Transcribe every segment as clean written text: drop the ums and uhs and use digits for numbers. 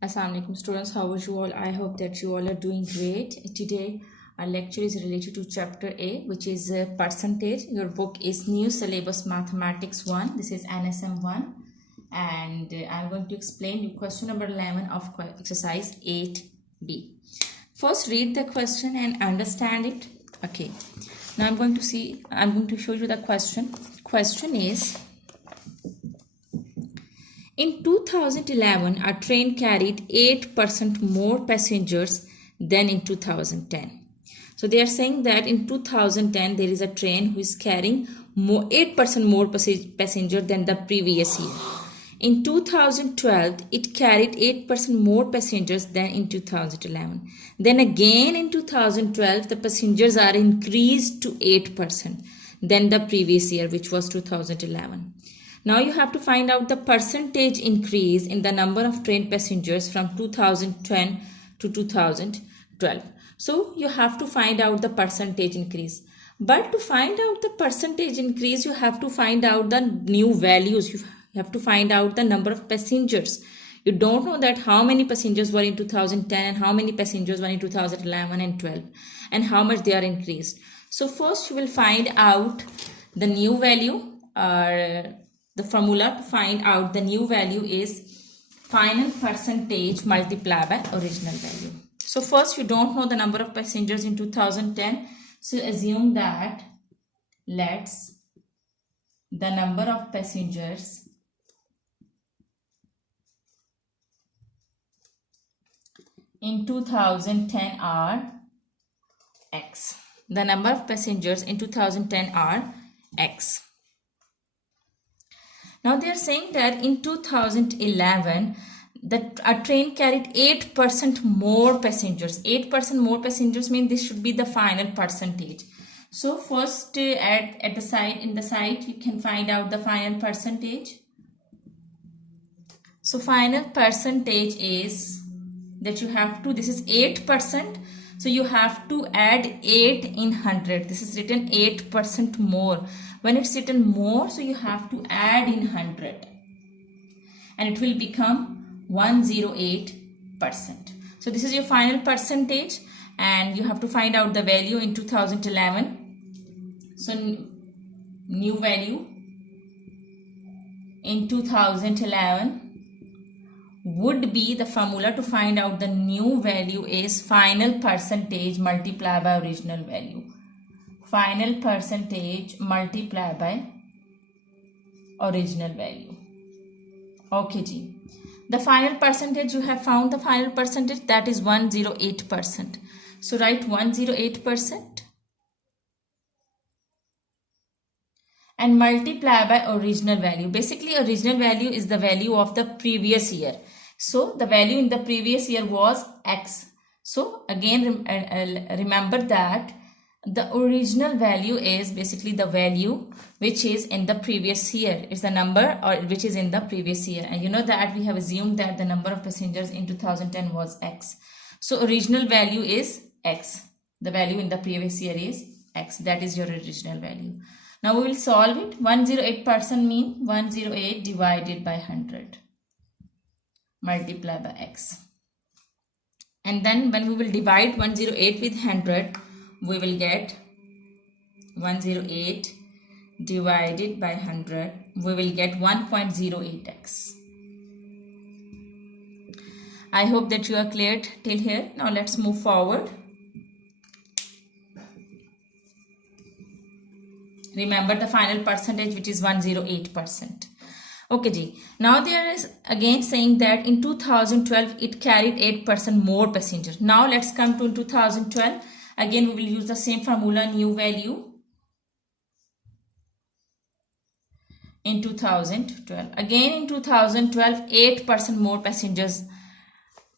Assalamualaikum students, how are you all? I hope that you all are doing great. Today our lecture is related to chapter A, which is percentage. Your book is New Syllabus Mathematics 1. This is NSM 1 and I'm going to explain you question number 11 of exercise 8B. First read the question and understand it. Okay. Now I'm going to show you the question. Question is, in 2011, a train carried 8% more passengers than in 2010. So they are saying that in 2010, there is a train who is carrying 8% more passenger than the previous year. In 2012, it carried 8% more passengers than in 2011. Then again in 2012, the passengers are increased to 8% than the previous year, which was 2011. Now you have to find out the percentage increase in the number of train passengers from 2010 to 2012. So you have to find out the percentage increase. But to find out the percentage increase, you have to find out the new values. You have to find out the number of passengers. You don't know that how many passengers were in 2010 and how many passengers were in 2011 and 12 and how much they are increased. So first you will find out the new value, or the formula to find out the new value is final percentage multiplied by original value. So first, you don't know the number of passengers in 2010. So assume that the number of passengers in 2010 are X. The number of passengers in 2010 are X. Now they are saying that in 2011, a train carried 8% more passengers. 8% more passengers means this should be the final percentage. So first in the side you can find out the final percentage. So final percentage is that you have to, this is 8%. So you have to add 8 in 100. This is written 8% more. When it's written more, so you have to add in 100. And it will become 108%. So this is your final percentage. And you have to find out the value in 2011. So new value in 2011 would be, the formula to find out the new value is final percentage multiplied by original value. Final percentage multiplied by original value. Okay, G. The final percentage, you have found the final percentage, that is 108%. So write 108% and multiply by original value. Basically, original value is the value of the previous year. So the value in the previous year was X. So again, remember that the original value is basically the value which is in the previous year. It's the number or which is in the previous year. And you know that we have assumed that the number of passengers in 2010 was X. So original value is X. The value in the previous year is X. That is your original value. Now we will solve it. 108% mean 108 divided by 100 multiplied by X. And then when we will divide 108 with 100, we will get 108 divided by 100. We will get 1.08x. I hope that you are clear till here. Now let's move forward. Remember the final percentage, which is 108%. Okay, G. Now there is again saying that in 2012 it carried 8% more passengers. Now let's come to 2012. Again we will use the same formula, new value in 2012. Again in 2012, 8% more passengers.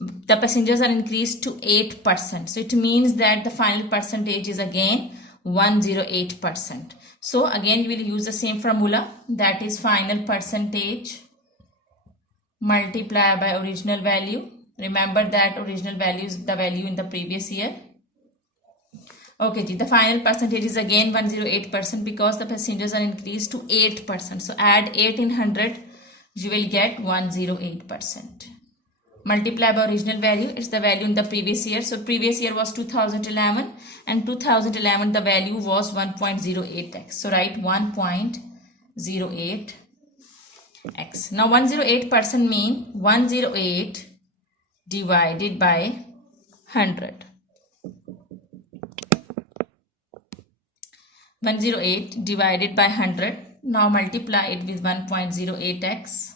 The passengers are increased to 8%. So it means that the final percentage is again 108%. So again, we will use the same formula, that is final percentage multiplied by original value. Remember that original value is the value in the previous year. Okay, the final percentage is again 108% because the passengers are increased to 8%. So add 8 in 100, you will get 108%. multiply by original value. It's the value in the previous year. So previous year was 2011 and 2011 the value was 1.08x. So write 1.08x. Now 108% mean 108 divided by 100. 108 divided by 100. Now multiply it with 1.08x.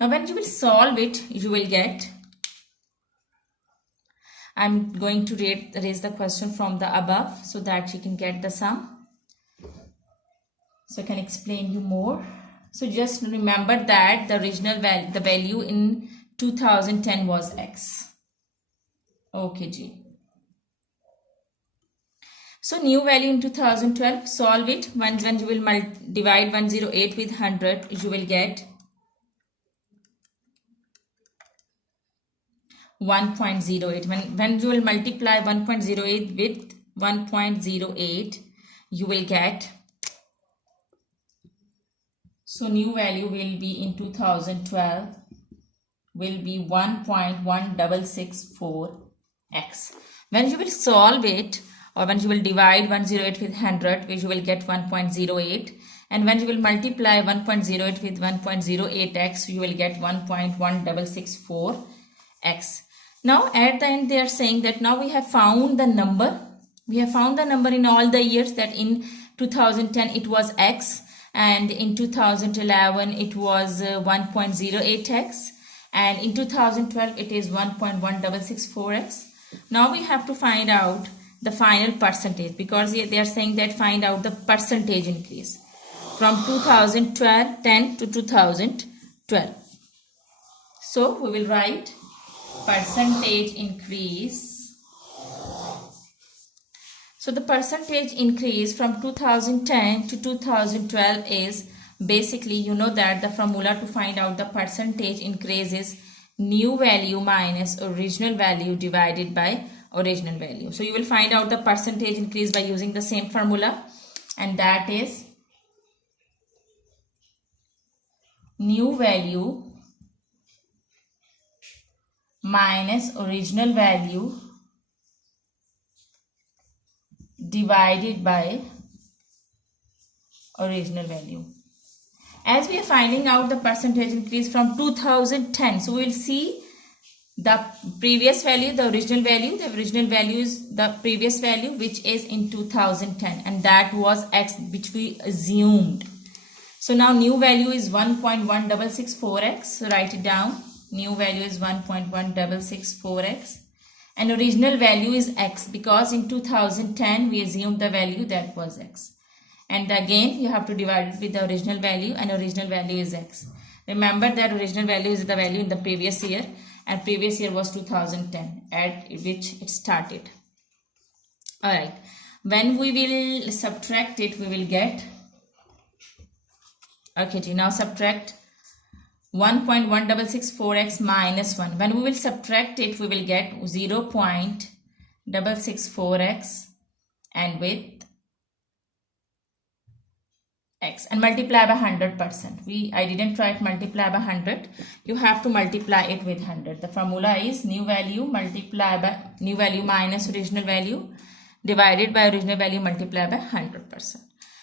Now when you will solve it, you will get, I'm going to raise the question from the above so that you can get the sum. So I can explain you more. So just remember that the original value, the value in 2010 was x. Okay, G. So new value in 2012, solve it. When you will divide 108 with 100, you will get 1.08. When you will multiply 1.08 with 1.08, you will get, so new value will be in 2012 will be 1.1664x. When you will solve it, or when you will divide 108 with 100, you will get 1.08, and when you will multiply 1.08 with 1.08x, you will get 1.1664x. Now at the end they are saying that now we have found the number. We have found the number in all the years, that in 2010 it was x, and in 2011 it was 1.08x, and in 2012 it is 1.1664x. Now we have to find out the final percentage, because they are saying that find out the percentage increase from 2010 to 2012. So we will write percentage increase. So the percentage increase from 2010 to 2012 is basically, you know that the formula to find out the percentage increase is new value minus original value divided by original value. So you will find out the percentage increase by using the same formula, and that is new value minus original value divided by original value. As we are finding out the percentage increase from 2010, so we will see the previous value, the original value. The original value is the previous value, which is in 2010, and that was x, which we assumed. So now new value is 1.1664x. So write it down. New value is 1.1664x, and original value is x, because in 2010 we assumed the value that was x, and again you have to divide it with the original value, and original value is x. Remember that original value is the value in the previous year, and previous year was 2010 at which it started. Alright, when we will subtract it, we will get, okay, now subtract 1.1664x minus 1. When we will subtract it, we will get 0.664x and with x, and multiply by 100%. I didn't write multiply by 100. You have to multiply it with 100. The formula is new value multiply by new value minus original value divided by original value multiply by 100%.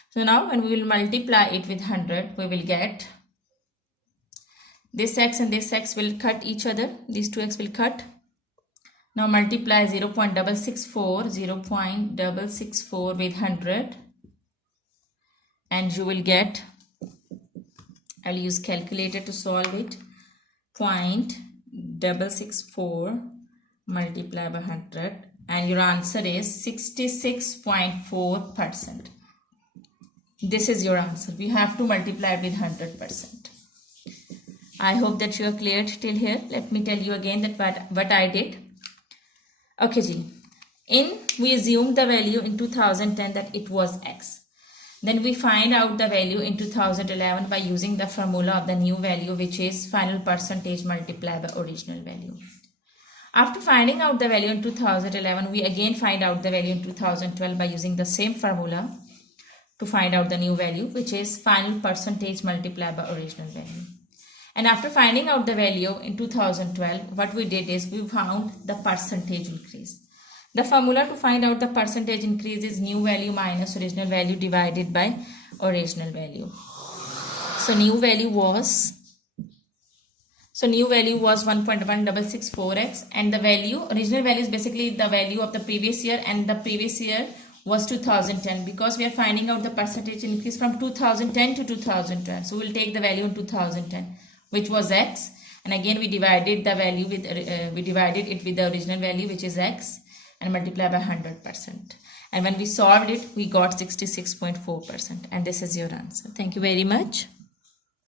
So now when we will multiply it with 100, we will get this x and this x will cut each other. These two x will cut. Now multiply 0.664 with 100, and you will get, I'll use calculator to solve it, 0.664 multiply by 100, and your answer is 66.4%. This is your answer. We have to multiply with 100%. I hope that you are clear till here. Let me tell you again that what I did. Okay, Ji. We assumed the value in 2010 that it was x. Then we find out the value in 2011 by using the formula of the new value, which is final percentage multiplied by original value. After finding out the value in 2011, we again find out the value in 2012 by using the same formula to find out the new value, which is final percentage multiplied by original value. And after finding out the value in 2012, what we did is we found the percentage increase. The formula to find out the percentage increase is new value minus original value divided by original value. So new value was 1.1664x, and the original value is basically the value of the previous year, and the previous year was 2010, because we are finding out the percentage increase from 2010 to 2012. So we'll take the value in 2010, which was x, and again we divided the value with we divided it with the original value, which is x, and multiply by 100%. And when we solved it, we got 66.4%, and this is your answer. Thank you very much.